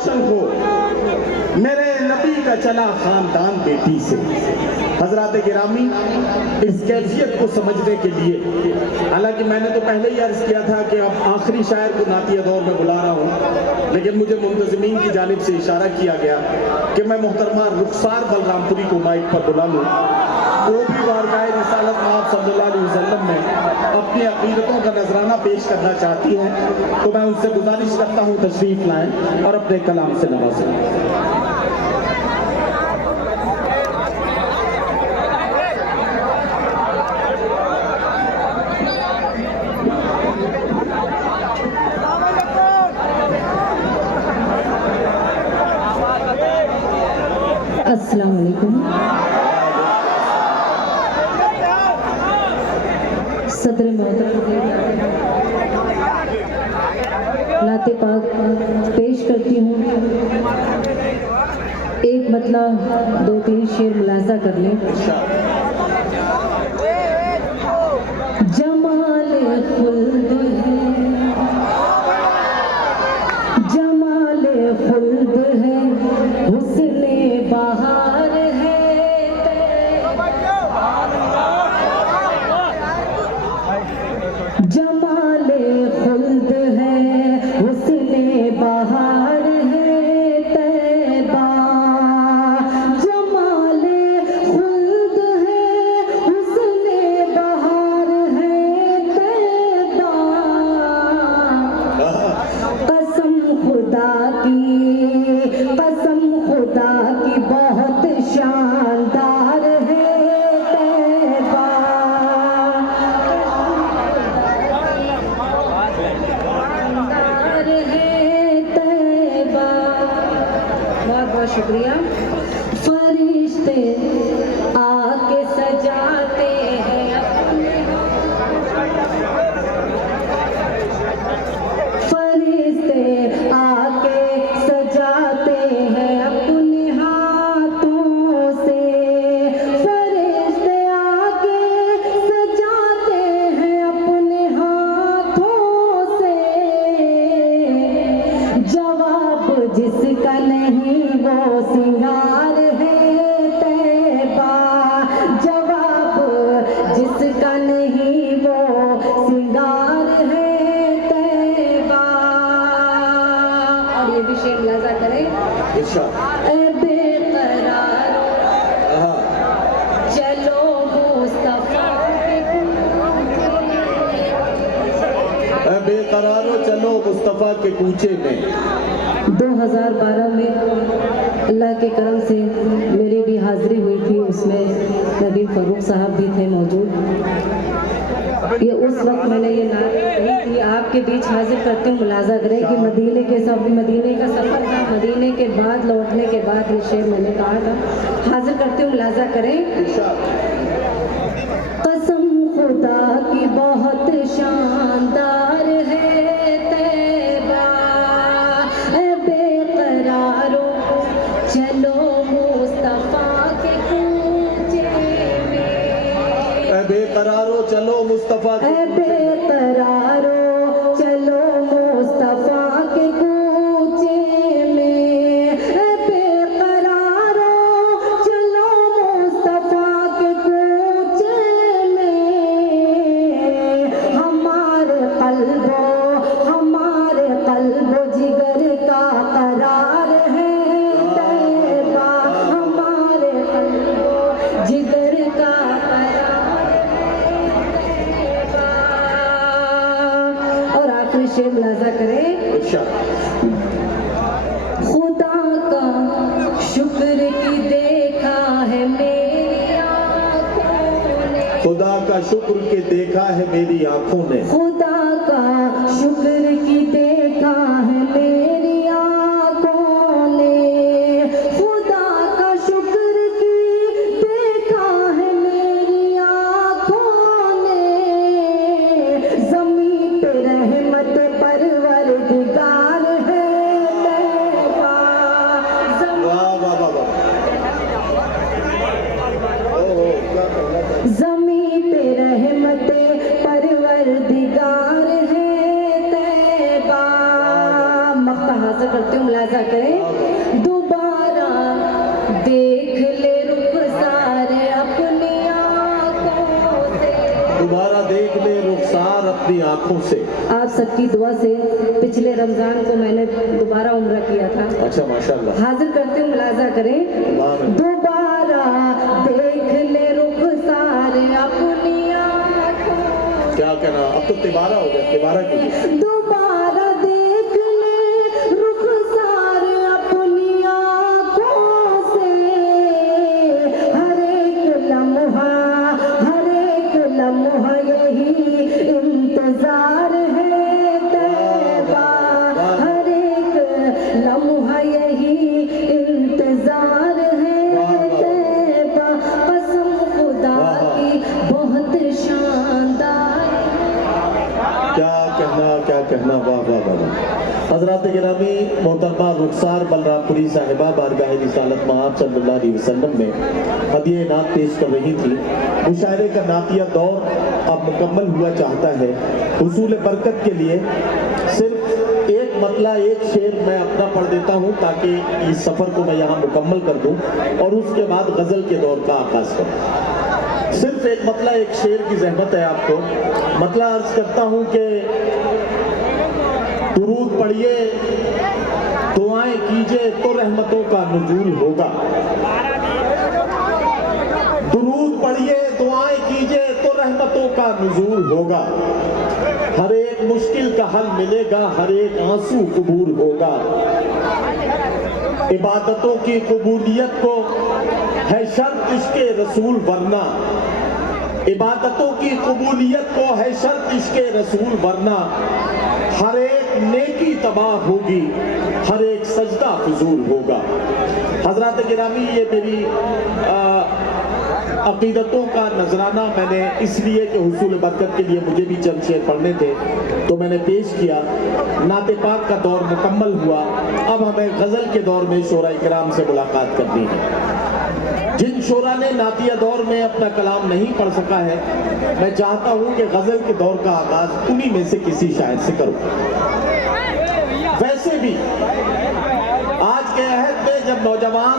روشن ہو میرے نبی کا چلا خاندان بیٹی سے۔ حضرات گرامی، اس کیفیت کو سمجھنے کے لیے، حالانکہ میں نے تو پہلے ہی عرض کیا تھا کہ اب آخری شاعر کو نعتیہ دور میں بلا رہا ہوں، لیکن مجھے منتظمین کی جانب سے اشارہ کیا گیا کہ میں محترمہ رخسار بلرام پوری کو مائک پر بلا لوں۔ وہ بھی بارگاہ رسالت آپ صلی اللہ علیہ وسلم میں اپنی عقیدتوں کا نذرانہ پیش کرنا چاہتی ہیں، تو میں ان سے گزارش کرتا ہوں تشریف لائیں اور اپنے کلام سے نوازیں۔ السلام علیکم۔ صدر محترم نعت پاک پیش کرتی ہوں۔ ایک مطلع 2-3 شعر ملاحظہ کر لیں۔ جمال خلد ہے، جمال خلد ہے، حسن بہار ہے، جمال خلد ہے، حسن بہار ہے طیبہ، جمال خلد ہے، حسن بہار ہے طیبہ، قسم خدا کی، قسم خدا کی بہت شاندار ہے طیبہ، شاندار ہے طیبہ۔ بہت بہت شکریہ۔ فرشتے آ کے سجاتے ہیں اپنے، فرشتے آ کے سجاتے ہیں اپنے ہاتھوں سے، فرشتے آ کے سجاتے ہیں اپنے ہاتھوں سے، جواب جس کا نہیں وہ سنگار ہے طیبہ، جواب جس کا نہیں وہ سنگار ہے طیبہ۔ اور یہ بھی شعر ملاحظہ کریں۔ اے بے قرارو چلو مصطفیٰ کے اے بے قرارو چلو مصطفیٰ کے کوچے میں۔ 2012 میں اللہ کے کرم سے میری بھی حاضری ہوئی تھی، اس میں ندیم فاروق صاحب بھی تھے موجود۔ یہ اس وقت میں نے یہ نعت کہی تھی، آپ کے بیچ حاضر کرتی ہوں۔ ملاحظہ کریں کہ مدینے کا سفر تھا، مدینے کے بعد لوٹنے کے بعد یہ شعر میں نے کہا تھا، حاضر کرتی ہوں، ملاحظہ کریں۔ قسم خدا کی بہت شاندار ہے طیبہ، اے بے قرارو چلو مصطفیٰ کے کوچے میں، اے بے قرارو چلو مصطفیٰ کے اے بے قرارو چلو مصطفیٰ کے کوچے میں، اے بے قرارو چلو مصطفیٰ کے کوچے میں، ہمارے قلب و جگر کا قرار ہے طیبہ، ہمارے قلب و جگر کا قرار ہے طیبہ۔ اور آخری شعر ملاحظہ کریں۔ خدا کا شکر کی دیکھا ہے میری آنکھوں نے، خدا کا شکر کے دیکھا ہے میری آنکھوں نے، خدا کا شکر کی دیکھا ہے میری آنکھوں نے، خدا کا شکر کی دیکھا ہے میری آنکھوں نے، زمین پہ رحمت پروردگار ہے طیبہ، زمین پہ رحمت پروردگار کرتی ہوں ملاحظہ کریں دوبارہ دیکھ لے رخسار اپنی آنکھوں سے دوبارہ دیکھ لے رخسار اپنی آنکھوں سے. آپ سب کی دعا سے پچھلے رمضان کو میں نے دوبارہ عمرہ کیا تھا. اچھا ماشاءاللہ. حاضر کرتی ہوں ملاحظہ کریں دوبارہ دیکھ لے رخسار اپنی آنکھوں. کیا کہنا اب تو تبارہ ہو گیا, تبارہ کیجیے. دوبارہ دیکھ لے رخسار اپنی آنکھوں سے ہر ایک لمحہ یہی انتظار ہے طیبہ ہر ایک لمحہ یہی انتظار ہے طیبہ قسم خدا کی بہت شاندار. کیا کہنا واہ واہ واہ. حضرات گرامی محترمہ رخسار بلرام پوری صاحبہ بارگاہ رسالت مآب صلی اللہ علیہ وسلم میں ہدیہ نعت پیش کر رہی تھی. مشاعرے کا نعتیہ دور اب مکمل ہوا چاہتا ہے. حصول برکت کے لیے صرف ایک مطلع ایک شعر میں اپنا پڑھ دیتا ہوں تاکہ اس سفر کو میں یہاں مکمل کر دوں اور اس کے بعد غزل کے دور کا آغاز کروں. صرف ایک مطلع ایک شعر کی زحمت ہے آپ کو. مطلع عرض کرتا ہوں کہ درود پڑھیے دعائیں کیجئے تو رحمتوں کا نزول ہوگا. درود پڑھیے دعائیں کیجئے تو رحمتوں کا نزول ہوگا. ہر ایک مشکل کا حل ملے گا, ہر ایک آنسو قبول ہوگا. عبادتوں کی قبولیت کو ہے شرط عشق رسول ورنہ, عبادتوں کی قبولیت کو ہے شرط عشق رسول ورنہ ہر ایک نیکی تباہ ہوگی, ہر ایک سجدہ فضول ہوگا. حضرات گرامی یہ میری عقیدتوں کا نذرانہ میں نے اس لیے کہ حصول برکت کے لیے مجھے بھی چند شعر پڑھنے تھے تو میں نے پیش کیا. نعت پاک کا دور مکمل ہوا, اب ہمیں غزل کے دور میں شعراء کرام سے ملاقات کرنی ہے. جن شعراء نے نعتیہ دور میں اپنا کلام نہیں پڑھ سکا ہے میں چاہتا ہوں کہ غزل کے دور کا آغاز انہی میں سے کسی شاعر سے کروں. ویسے بھی آج کے عہد میں جب نوجوان